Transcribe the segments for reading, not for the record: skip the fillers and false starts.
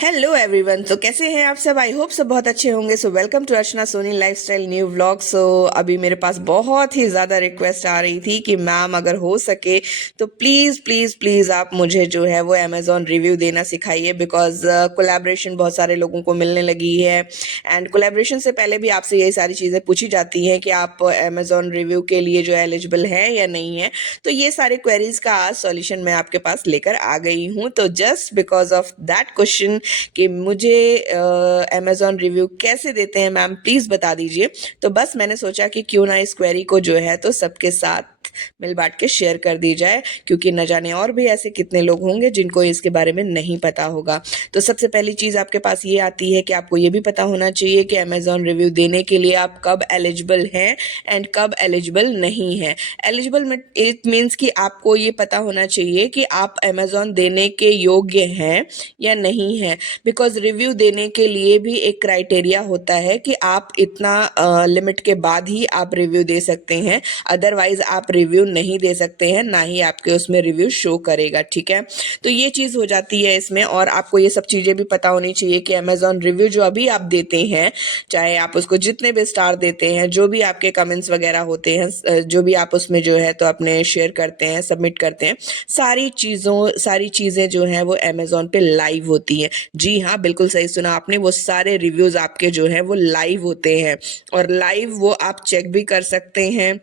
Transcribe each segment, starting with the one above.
Hello everyone. तो कैसे हैं आप सब? आई होप सब बहुत अच्छे होंगे। So welcome to Archana Soni lifestyle new vlog. So अभी मेरे पास बहुत ही ज़्यादा रिक्वेस्ट आ रही थी कि मैम अगर हो सके तो प्लीज़ प्लीज़ प्लीज़ आप मुझे जो है वो अमेज़ॉन रिव्यू देना सिखाइए, बिकॉज कोलैबोरेशन बहुत सारे लोगों को मिलने लगी है। एंड कोलैबोरेशन से पहले भी आपसे यही सारी चीज़ें पूछी जाती हैं कि आप अमेज़ॉन रिव्यू के लिए जो एलिजिबल हैं या नहीं है। तो ये सारे क्वेरीज का आज सॉल्यूशन मैं आपके पास लेकर आ गई हूँ। तो just because of that question कि मुझे अमेज़ॉन रिव्यू कैसे देते हैं मैम, प्लीज़ बता दीजिए। तो बस मैंने सोचा कि क्यों ना इस क्वेरी को जो है तो सबके साथ मिल बांट के शेयर कर दी जाए, क्योंकि न जाने और भी ऐसे कितने लोग होंगे जिनको इसके बारे में नहीं पता होगा। तो सबसे पहली चीज़ आपके पास ये आती है कि आपको ये भी पता होना चाहिए कि अमेज़ॉन रिव्यू देने के लिए आप कब एलिजिबल हैं एंड कब एलिजिबल नहीं हैं। एलिजिबल इट मीन्स कि आपको ये पता होना चाहिए कि आप अमेज़ॉन देने के योग्य हैं या नहीं हैं। बिकॉज रिव्यू देने के लिए भी एक क्राइटेरिया होता है कि आप इतना लिमिट के बाद ही आप रिव्यू दे सकते हैं, अदरवाइज आप रिव्यू नहीं दे सकते हैं, ना ही आपके उसमें रिव्यू शो करेगा। ठीक है, तो ये चीज़ हो जाती है इसमें। और आपको ये सब चीज़ें भी पता होनी चाहिए कि अमेज़ॉन रिव्यू जो अभी आप देते हैं, चाहे आप उसको जितने भी स्टार देते हैं, जो भी आपके कमेंट्स वगैरह होते हैं, जो भी आप उसमें जो है तो अपने शेयर करते हैं, सबमिट करते हैं, सारी चीज़ें जो हैं वो अमेज़ॉन पे लाइव होती हैं। जी हाँ, बिल्कुल सही सुना आपने। वो सारे रिव्यूज़ आपके जो हैं वो लाइव होते हैं, और लाइव वो आप चेक भी कर सकते हैं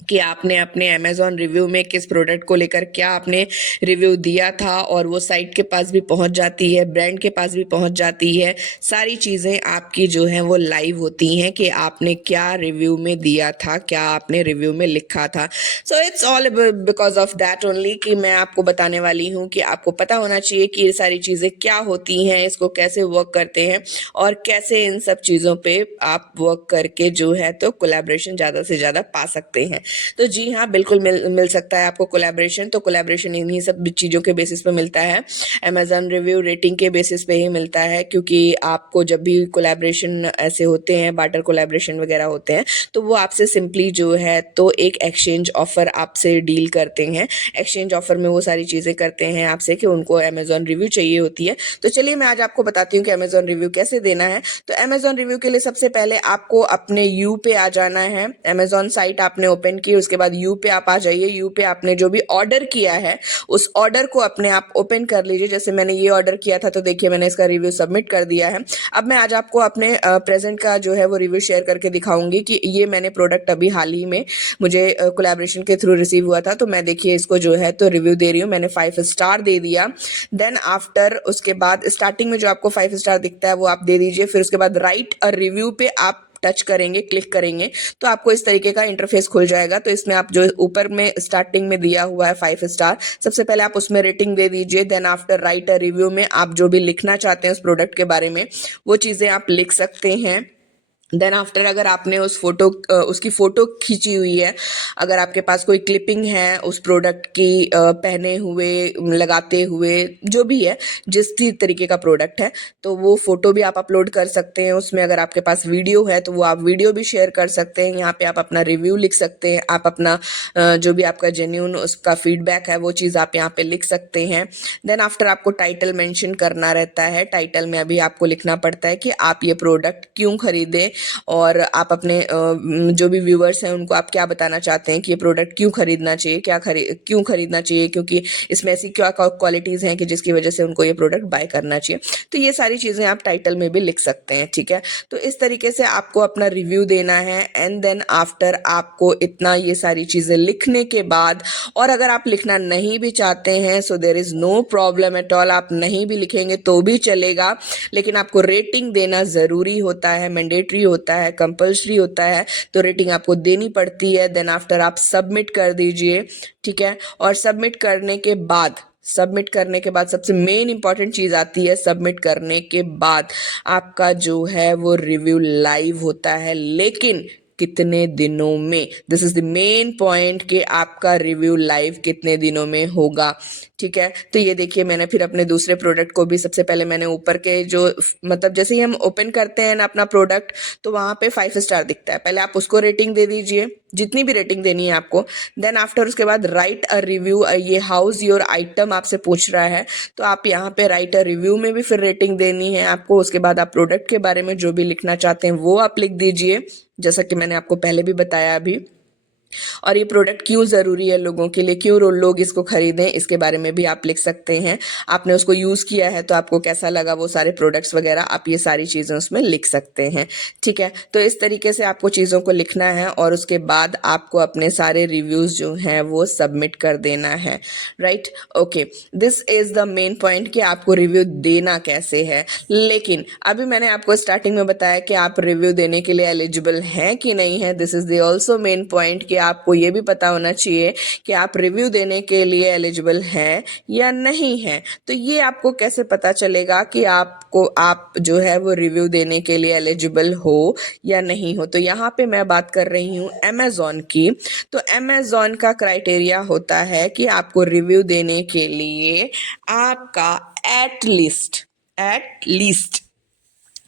कि आपने अपने अमेज़ॉन रिव्यू में किस प्रोडक्ट को लेकर क्या आपने रिव्यू दिया था, और वो साइट के पास भी पहुंच जाती है, ब्रांड के पास भी पहुंच जाती है। सारी चीज़ें आपकी जो हैं वो लाइव होती हैं कि आपने क्या रिव्यू में दिया था, क्या आपने रिव्यू में लिखा था। So it's all because of that only कि मैं आपको बताने वाली हूँ कि आपको पता होना चाहिए कि ये सारी चीज़ें क्या होती हैं, इसको कैसे वर्क करते हैं, और कैसे इन सब चीज़ों पे आप वर्क करके जो है तो कोलैबोरेशन ज़्यादा से ज़्यादा पा सकते हैं। तो जी हाँ, बिल्कुल मिल सकता है आपको कोलैबोरेशन। तो कोलैबोरेशन इन्हीं सब चीज़ों के बेसिस पे मिलता है। अमेज़ॉन रिव्यू रेटिंग के बेसिस पे ही मिलता है, क्योंकि आपको जब भी कोलैबोरेशन ऐसे होते हैं, बार्टर कोलैबोरेशन वगैरह होते हैं, तो वो आपसे सिंपली जो है तो एक एक्सचेंज ऑफर आपसे डील करते हैं। एक्सचेंज ऑफर में वो सारी चीज़ें करते हैं आपसे कि उनको अमेज़ॉन रिव्यू चाहिए होती है। तो चलिए मैं आज आपको बताती हूँ कि अमेज़ॉन रिव्यू कैसे देना है। तो अमेज़ॉन रिव्यू के लिए सबसे पहले आपको अपने यू पे आ जाना है। अमेज़ॉन साइट आपने ओपन की, उसके बाद यू पे आप आ जाइए। यू पे आपने जो भी ऑर्डर किया है उस ऑर्डर को अपने आप ओपन कर लीजिए। जैसे मैंने ये ऑर्डर किया था, तो देखिए मैंने इसका रिव्यू सबमिट कर दिया है। अब मैं आज आपको अपने प्रेजेंट का जो है वो रिव्यू शेयर करके दिखाऊंगी कि ये मैंने प्रोडक्ट अभी हाल ही में मुझे कोलैबोरेशन के थ्रू रिसीव हुआ था। तो मैं देखिए इसको जो है तो रिव्यू दे रही हूँ। मैंने 5 स्टार दे दिया। देन आफ्टर उसके बाद स्टार्टिंग में जो आपको 5 स्टार दिखता है वो आप दे दीजिए। फिर उसके बाद राइट अ रिव्यू पे आप टच करेंगे, क्लिक करेंगे, तो आपको इस तरीके का इंटरफेस खुल जाएगा। तो इसमें आप जो ऊपर में स्टार्टिंग में दिया हुआ है 5 स्टार, सबसे पहले आप उसमें रेटिंग दे दीजिए। Then after write a review में आप जो भी लिखना चाहते हैं उस प्रोडक्ट के बारे में, वो चीज़ें आप लिख सकते हैं। देन आफ्टर अगर आपने उसकी फ़ोटो खींची हुई है, अगर आपके पास कोई क्लिपिंग है उस प्रोडक्ट की पहने हुए, लगाते हुए, जो भी है, जिस भी तरीके का प्रोडक्ट है, तो वो फ़ोटो भी आप अपलोड कर सकते हैं उसमें। अगर आपके पास वीडियो है तो वो आप वीडियो भी शेयर कर सकते हैं। यहाँ पे आप अपना रिव्यू लिख सकते हैं, आप अपना जो भी आपका जेन्यून उसका फीडबैक है वो चीज़ आप यहाँ पे लिख सकते हैं। देन आफ्टर आपको टाइटल मेंशन करना रहता है। टाइटल में अभी आपको लिखना पड़ता है कि आप ये प्रोडक्ट क्यों खरीदें, और आप अपने जो भी व्यूअर्स हैं उनको आप क्या बताना चाहते हैं कि ये प्रोडक्ट क्यों खरीदना चाहिए, क्यों खरीदना चाहिए, क्योंकि इसमें ऐसी क्या क्वालिटीज़ हैं कि जिसकी वजह से उनको ये प्रोडक्ट बाय करना चाहिए। तो ये सारी चीज़ें आप टाइटल में भी लिख सकते हैं। ठीक है, तो इस तरीके से आपको अपना रिव्यू देना है। एंड देन आफ्टर आपको इतना ये सारी चीज़ें लिखने के बाद, और अगर आप लिखना नहीं भी चाहते हैं, so there is no problem at all, आप नहीं भी लिखेंगे तो भी चलेगा, लेकिन आपको रेटिंग देना ज़रूरी होता है, मैंडेटरी होता है, कंपल्सरी होता है। तो रेटिंग आपको देनी पड़ती है। देन आफ्टर आप सबमिट कर दीजिए। ठीक है, और सबमिट करने के बाद सबसे मेन इंपॉर्टेंट चीज़ आती है। सबमिट करने के बाद आपका जो है वो रिव्यू लाइव होता है, लेकिन कितने दिनों में, this is the main point कि आपका रिव्यू लाइव कितने दिनों में होगा। ठीक है, तो ये देखिए मैंने फिर अपने दूसरे प्रोडक्ट को भी, सबसे पहले मैंने ऊपर के जो, मतलब जैसे ही हम ओपन करते हैं ना अपना प्रोडक्ट, तो वहाँ पे 5 स्टार दिखता है, पहले आप उसको रेटिंग दे दीजिए। जितनी भी रेटिंग देनी है आपको। देन आफ्टर उसके बाद राइट अ रिव्यू, ये हाउस योर आइटम आपसे पूछ रहा है, तो आप यहाँ पे राइट अ रिव्यू में भी फिर रेटिंग देनी है आपको। उसके बाद आप प्रोडक्ट के बारे में जो भी लिखना चाहते हैं वो आप लिख दीजिए, जैसा कि मैंने आपको पहले भी बताया अभी। और ये प्रोडक्ट क्यों ज़रूरी है लोगों के लिए, क्यों लोग इसको खरीदें, इसके बारे में भी आप लिख सकते हैं। आपने उसको यूज़ किया है तो आपको कैसा लगा, वो सारे प्रोडक्ट्स वगैरह आप ये सारी चीज़ें उसमें लिख सकते हैं। ठीक है, तो इस तरीके से आपको चीज़ों को लिखना है और उसके बाद आपको अपने सारे रिव्यूज़ जो हैं वो सबमिट कर देना है। Right, okay, this is the main point कि आपको रिव्यू देना कैसे है। लेकिन अभी मैंने आपको स्टार्टिंग में बताया कि आप रिव्यू देने के लिए एलिजिबल हैं कि नहीं है। This is the also main point कि आपको ये भी पता होना चाहिए कि आप रिव्यू देने के लिए एलिजिबल हैं या नहीं हैं। तो ये आपको कैसे पता चलेगा कि आप जो है वो रिव्यू देने के लिए एलिजिबल हो या नहीं हो। तो यहाँ पे मैं बात कर रही हूँ अमेज़ॉन की। तो अमेज़ॉन का क्राइटेरिया होता है कि आपको रिव्यू देने के लिए आपका एट लीस्ट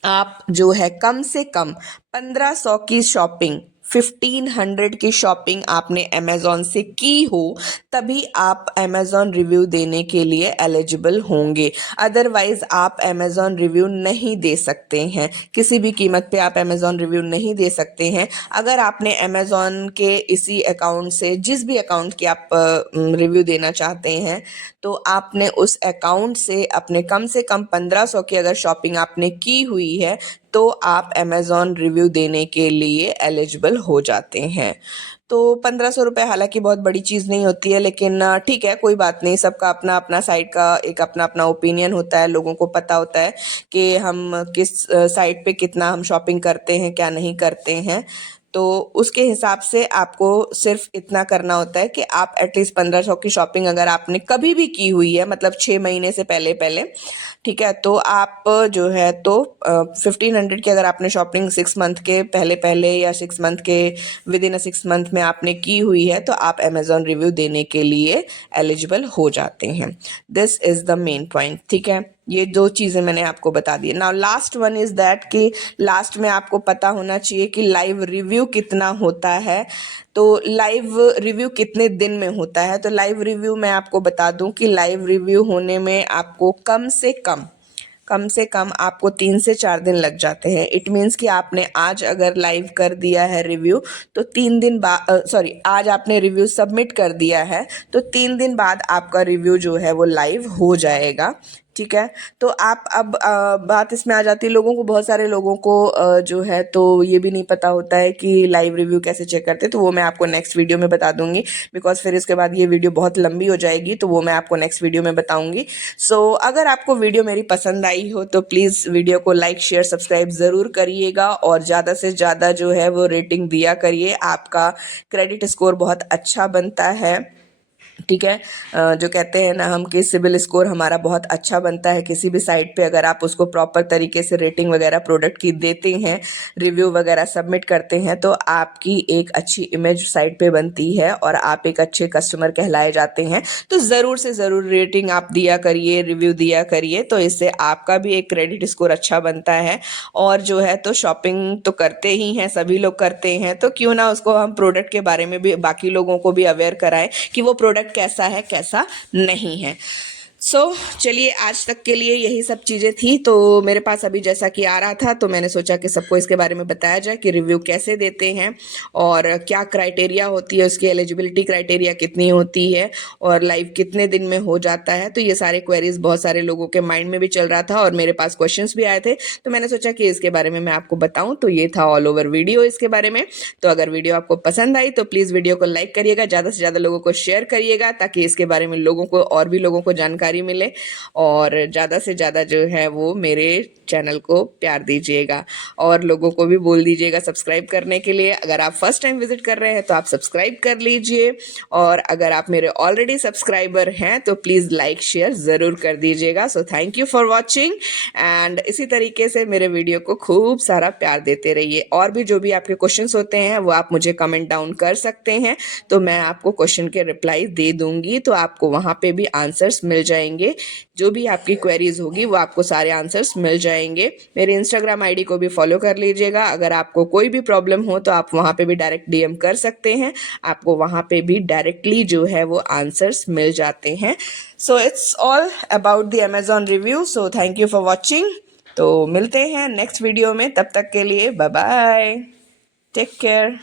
आप जो है कम से कम 1500 की शॉपिंग, 1500 की शॉपिंग आपने अमेज़ॉन से की हो, तभी आप अमेज़ॉन रिव्यू देने के लिए एलिजिबल होंगे। अदरवाइज आप अमेज़ॉन रिव्यू नहीं दे सकते हैं, किसी भी कीमत पे आप अमेज़ॉन रिव्यू नहीं दे सकते हैं। अगर आपने अमेज़ॉन के इसी अकाउंट से, जिस भी अकाउंट की आप रिव्यू देना चाहते हैं, तो आपने उस अकाउंट से कम 1500 की अगर शॉपिंग आपने की हुई है तो आप अमेज़ॉन रिव्यू देने के लिए एलिजिबल हो जाते हैं। तो 1500 रुपये हालांकि बहुत बड़ी चीज़ नहीं होती है, लेकिन ठीक है, कोई बात नहीं, सबका अपना अपना साइट का एक अपना अपना ओपिनियन होता है। लोगों को पता होता है कि हम किस साइट पे कितना हम शॉपिंग करते हैं, क्या नहीं करते हैं। तो उसके हिसाब से आपको सिर्फ इतना करना होता है कि आप एटलीस्ट 1500 की शॉपिंग अगर आपने कभी भी की हुई है, मतलब 6 महीने से पहले पहले, ठीक है, तो आप जो है तो 1500 की अगर आपने शॉपिंग 6 मंथ के पहले पहले या 6 मंथ के विद इन 6 मंथ में आपने की हुई है, तो आप अमेज़ॉन रिव्यू देने के लिए एलिजिबल हो जाते हैं। This is the main point. ठीक है, ये 2 चीज़ें मैंने आपको बता दी। Now last one is that कि लास्ट में आपको पता होना चाहिए कि लाइव रिव्यू कितना होता है। तो लाइव रिव्यू कितने दिन में होता है। तो लाइव रिव्यू मैं आपको बता दूं कि लाइव रिव्यू होने में आपको कम से कम आपको 3 से 4 दिन लग जाते हैं। इट मीन्स कि आपने आज अगर लाइव कर दिया है रिव्यू, तो 3 दिन बाद, आज आपने रिव्यू सबमिट कर दिया है तो 3 दिन बाद आपका रिव्यू जो है वो लाइव हो जाएगा। ठीक है, तो आप अब बात इसमें आ जाती है, लोगों को, बहुत सारे लोगों को जो है तो ये भी नहीं पता होता है कि लाइव रिव्यू कैसे चेक करते हैं। तो वो मैं आपको नेक्स्ट वीडियो में बता दूंगी, बिकॉज फिर इसके बाद ये वीडियो बहुत लंबी हो जाएगी, तो वो मैं आपको नेक्स्ट वीडियो में बताऊंगी। सो अगर आपको वीडियो मेरी पसंद आई हो तो प्लीज़ वीडियो को लाइक शेयर सब्सक्राइब ज़रूर करिएगा और ज़्यादा से ज़्यादा जो है वो रेटिंग दिया करिए। आपका क्रेडिट स्कोर बहुत अच्छा बनता है। ठीक है, जो कहते हैं ना हम कि सिबिल स्कोर हमारा बहुत अच्छा बनता है किसी भी साइट पे अगर आप उसको प्रॉपर तरीके से रेटिंग वगैरह प्रोडक्ट की देते हैं, रिव्यू वगैरह सबमिट करते हैं, तो आपकी एक अच्छी इमेज साइट पे बनती है और आप एक अच्छे कस्टमर कहलाए जाते हैं। तो ज़रूर से ज़रूर रेटिंग आप दिया करिए, रिव्यू दिया करिए, तो इससे आपका भी एक क्रेडिट स्कोर अच्छा बनता है। और जो है तो शॉपिंग तो करते ही हैं, सभी लोग करते हैं, तो क्यों ना उसको हम प्रोडक्ट के बारे में भी बाकी लोगों को भी अवेयर कराएं कि वो प्रोडक्ट कैसा है कैसा नहीं है। चलिए आज तक के लिए यही सब चीज़ें थी। तो मेरे पास अभी जैसा कि आ रहा था तो मैंने सोचा कि सबको इसके बारे में बताया जाए कि रिव्यू कैसे देते हैं और क्या क्राइटेरिया होती है, उसकी एलिजिबिलिटी क्राइटेरिया कितनी होती है और लाइव कितने दिन में हो जाता है। तो ये सारे क्वेरीज बहुत सारे लोगों के माइंड में भी चल रहा था और मेरे पास क्वेश्चंस भी आए थे, तो मैंने सोचा कि इसके बारे में मैं आपको बताऊं। तो ये था ऑल ओवर वीडियो इसके बारे में। तो अगर वीडियो आपको पसंद आई तो प्लीज़ वीडियो को लाइक करिएगा, ज़्यादा से ज़्यादा लोगों को शेयर करिएगा ताकि इसके बारे में लोगों को और भी लोगों को जानकारी मिले और ज़्यादा से ज़्यादा जो है वो मेरे चैनल को प्यार दीजिएगा और लोगों को भी बोल दीजिएगा सब्सक्राइब करने के लिए। अगर आप फर्स्ट टाइम विजिट कर रहे हैं तो आप सब्सक्राइब कर लीजिए और अगर आप मेरे ऑलरेडी सब्सक्राइबर हैं तो प्लीज़ लाइक शेयर ज़रूर कर दीजिएगा। So thank you for watching and इसी तरीके से मेरे वीडियो को खूब सारा प्यार देते रहिए। और भी जो भी आपके क्वेश्चंस होते हैं वो आप मुझे कमेंट डाउन कर सकते हैं, तो मैं आपको क्वेश्चन के रिप्लाई दे दूंगी, तो आपको वहाँ पे भी आंसर्स मिल जाएंगे। जाएंगे। जो भी आपकी क्वेरीज होगी वो आपको सारे आंसर्स मिल जाएंगे। मेरे इंस्टाग्राम आईडी को भी फॉलो कर लीजिएगा। अगर आपको कोई भी प्रॉब्लम हो तो आप वहाँ पे भी डायरेक्ट डीएम कर सकते हैं, आपको वहाँ पे भी डायरेक्टली जो है वो आंसर्स मिल जाते हैं। So it's all about the Amazon review. So thank you for watching. तो मिलते हैं नेक्स्ट वीडियो में, तब तक के लिए बाय बाय, टेक केयर।